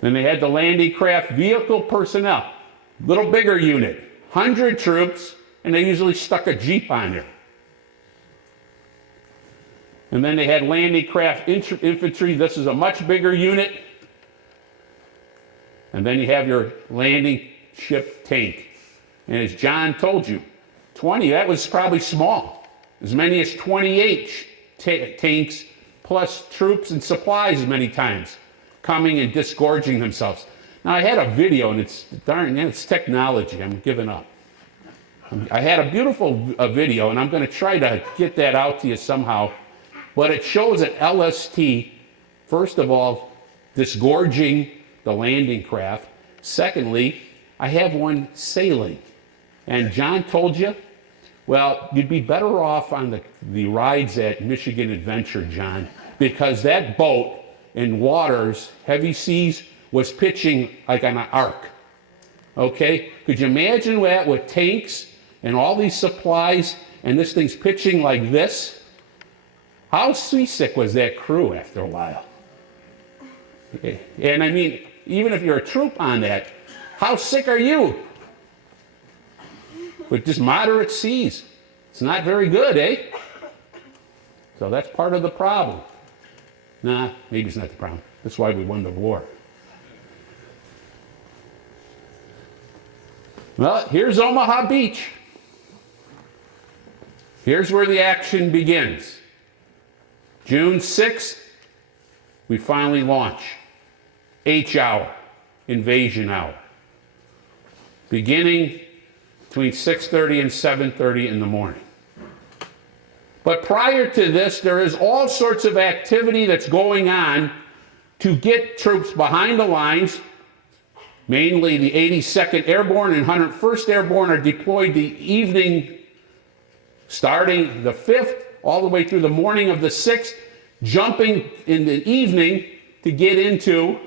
Then they had the landing craft vehicle personnel, little bigger unit, 100 troops, and they usually stuck a Jeep on there. And then they had landing craft infantry. This is a much bigger unit. And then you have your landing ship tank. And as John told you, 20, that was probably small. As many as 28 tanks, plus troops and supplies many times, coming and disgorging themselves. Now I had a video, and it's technology, I'm giving up. I had a beautiful video, and I'm going to try to get that out to you somehow. But it shows an LST, first of all, disgorging the landing craft. Secondly, I have one sailing. And John told you, well, you'd be better off on the rides at Michigan Adventure, John, because that boat in waters, heavy seas, was pitching like on an arc. Okay? Could you imagine that with tanks and all these supplies and this thing's pitching like this? How seasick was that crew after a while? Okay. And I mean, even if you're a troop on that, how sick are you? With just moderate seas. It's not very good, eh? So that's part of the problem. Nah, maybe it's not the problem. That's why we won the war. Well, here's Omaha Beach. Here's where the action begins. June 6th, we finally launch. H-hour, invasion hour. Beginning between 6:30 and 7:30 in the morning. But prior to this, there is all sorts of activity that's going on to get troops behind the lines. Mainly the 82nd Airborne and 101st Airborne are deployed the evening, starting the 5th, all the way through the morning of the 6th, jumping in the evening to get into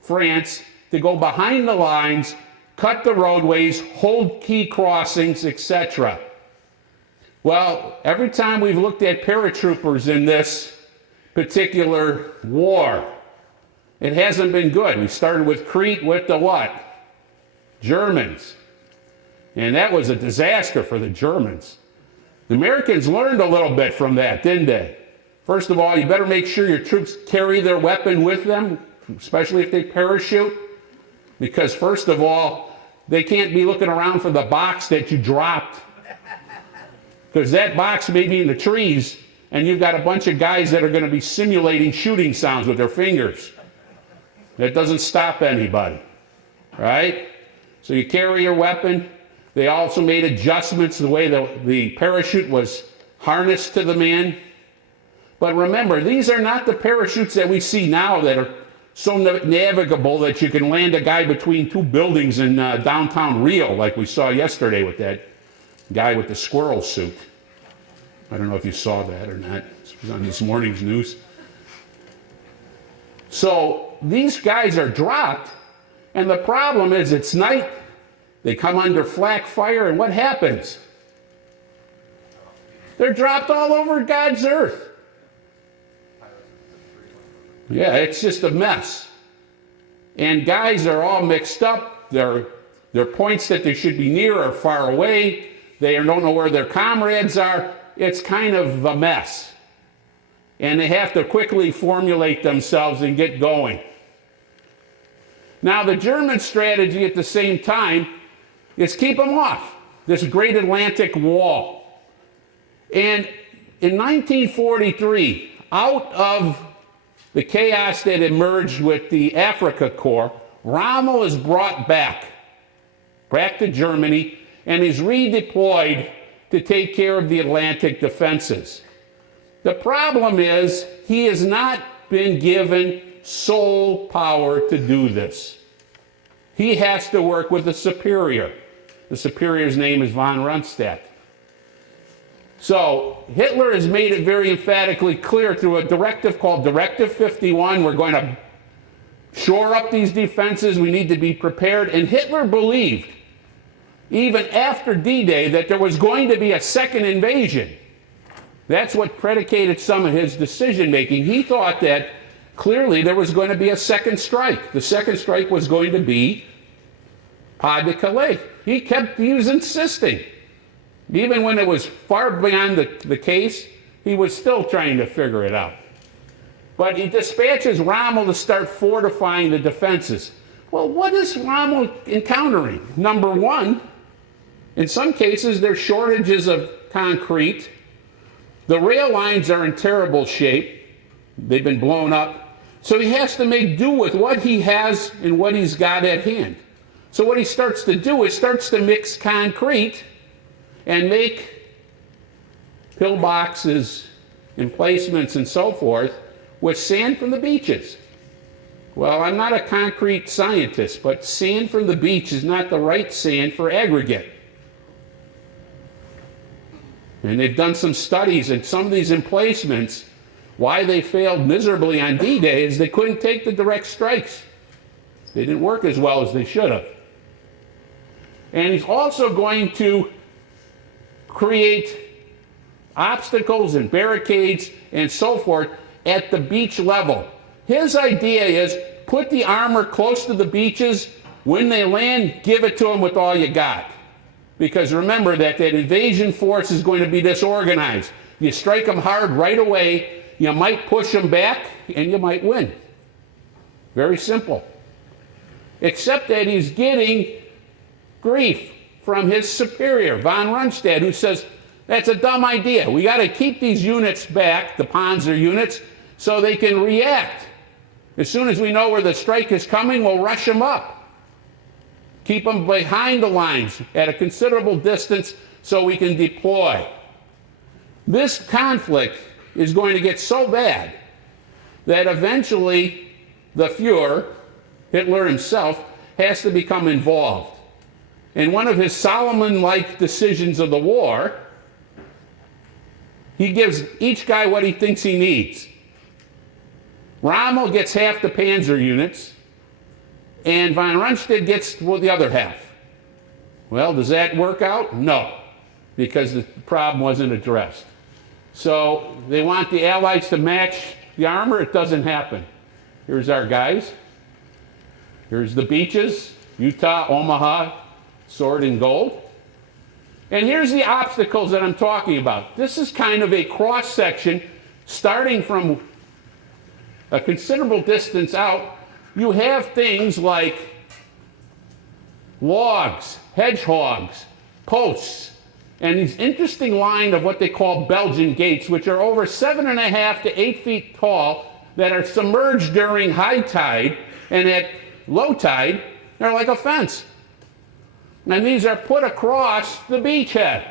France, to go behind the lines, cut the roadways, hold key crossings, etc. Well, every time we've looked at paratroopers in this particular war, it hasn't been good. We started with Crete with the what? Germans. And that was a disaster for the Germans. The Americans learned a little bit from that, didn't they? First of all, you better make sure your troops carry their weapon with them, especially if they parachute. Because first of all, they can't be looking around for the box that you dropped. Because that box may be in the trees, and you've got a bunch of guys that are going to be simulating shooting sounds with their fingers. That doesn't stop anybody, right? So you carry your weapon. They also made adjustments the way the parachute was harnessed to the man. But remember, these are not the parachutes that we see now that are so navigable that you can land a guy between two buildings in downtown Rio, like we saw yesterday with that guy with the squirrel suit. I don't know if you saw that or not. It was on this morning's news. So these guys are dropped, and the problem is it's night. They come under flak fire, and what happens? They're dropped all over God's earth. Yeah, it's just a mess. And guys are all mixed up. Their points that they should be near are far away. They don't know where their comrades are. It's kind of a mess. And they have to quickly formulate themselves and get going. Now, the German strategy at the same time is keep them off this great Atlantic wall. And in 1943, out of the chaos that emerged with the Africa Corps, Rommel is brought back to Germany, and is redeployed to take care of the Atlantic defenses. The problem is he has not been given sole power to do this. He has to work with a superior. The superior's name is von Rundstedt. So Hitler has made it very emphatically clear through a directive called Directive 51, we're going to shore up these defenses, we need to be prepared. And Hitler believed, even after D-Day, that there was going to be a second invasion. That's what predicated some of his decision-making. He thought that clearly there was going to be a second strike. The second strike was going to be Pas de Calais. He was insisting. Even when it was far beyond the case, he was still trying to figure it out. But he dispatches Rommel to start fortifying the defenses. Well, what is Rommel encountering? Number one, in some cases, there's shortages of concrete. The rail lines are in terrible shape. They've been blown up. So he has to make do with what he has and what he's got at hand. So what he starts to do is starts to mix concrete and make pillboxes, emplacements, and so forth with sand from the beaches. Well, I'm not a concrete scientist, but sand from the beach is not the right sand for aggregate. And they've done some studies, and some of these emplacements, why they failed miserably on D-Day is they couldn't take the direct strikes. They didn't work as well as they should have. And he's also going to create obstacles and barricades and so forth at the beach level. His idea is put the armor close to the beaches. When they land, give it to them with all you got. Because remember that invasion force is going to be disorganized. You strike them hard right away, you might push them back, and you might win. Very simple. Except that he's getting grief from his superior, von Rundstedt, who says, that's a dumb idea. We got to keep these units back, the Panzer units, so they can react. As soon as we know where the strike is coming, we'll rush them up. Keep them behind the lines at a considerable distance so we can deploy. This conflict is going to get so bad that eventually the Fuhrer, Hitler himself, has to become involved. And one of his Solomon-like decisions of the war, he gives each guy what he thinks he needs. Rommel gets half the Panzer units, and von Rundstedt gets the other half. Well, does that work out? No, because the problem wasn't addressed. So they want the Allies to match the armor. It doesn't happen. Here's our guys. Here's the beaches, Utah, Omaha, sword and gold. And here's the obstacles that I'm talking about. This is kind of a cross-section starting from a considerable distance out. You have things like logs, hedgehogs, posts, and these interesting line of what they call Belgian gates, which are over 7.5 to 8 feet tall, that are submerged during high tide, and at low tide, they're like a fence. And these are put across the beachhead.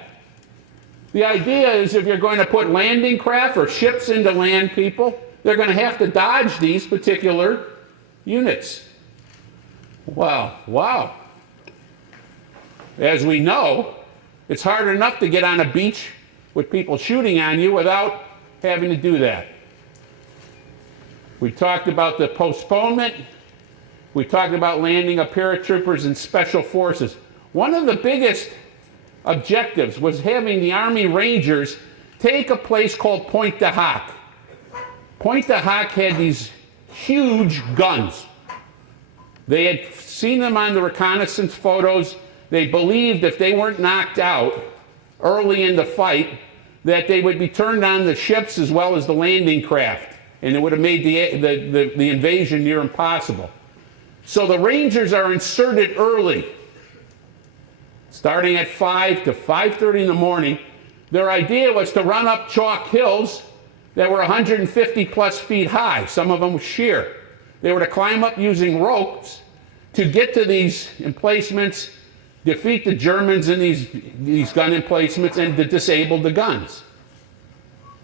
The idea is if you're going to put landing craft or ships into land people, they're going to have to dodge these particular units. Well, wow. As we know, it's hard enough to get on a beach with people shooting on you without having to do that. We talked about the postponement. We talked about landing of paratroopers and special forces. One of the biggest objectives was having the Army Rangers take a place called Pointe du Hoc. Pointe du Hoc had these huge guns. They had seen them on the reconnaissance photos. They believed if they weren't knocked out early in the fight, that they would be turned on the ships as well as the landing craft, and it would have made the invasion near impossible. So the Rangers are inserted early, starting at 5 to 5:30 in the morning. Their idea was to run up chalk hills that were 150 plus feet high, some of them sheer. They were to climb up using ropes to get to these emplacements, defeat the Germans in these gun emplacements, and to disable the guns.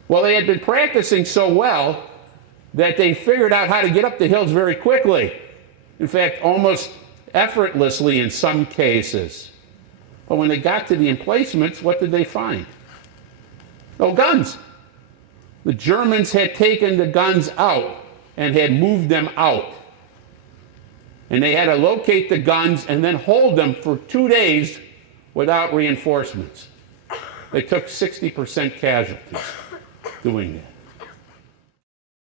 Well, they had been practicing so well that they figured out how to get up the hills very quickly. In fact, almost effortlessly in some cases. But when they got to the emplacements, what did they find? No guns. The Germans had taken the guns out and had moved them out. And they had to locate the guns and then hold them for 2 days without reinforcements. They took 60% casualties doing that.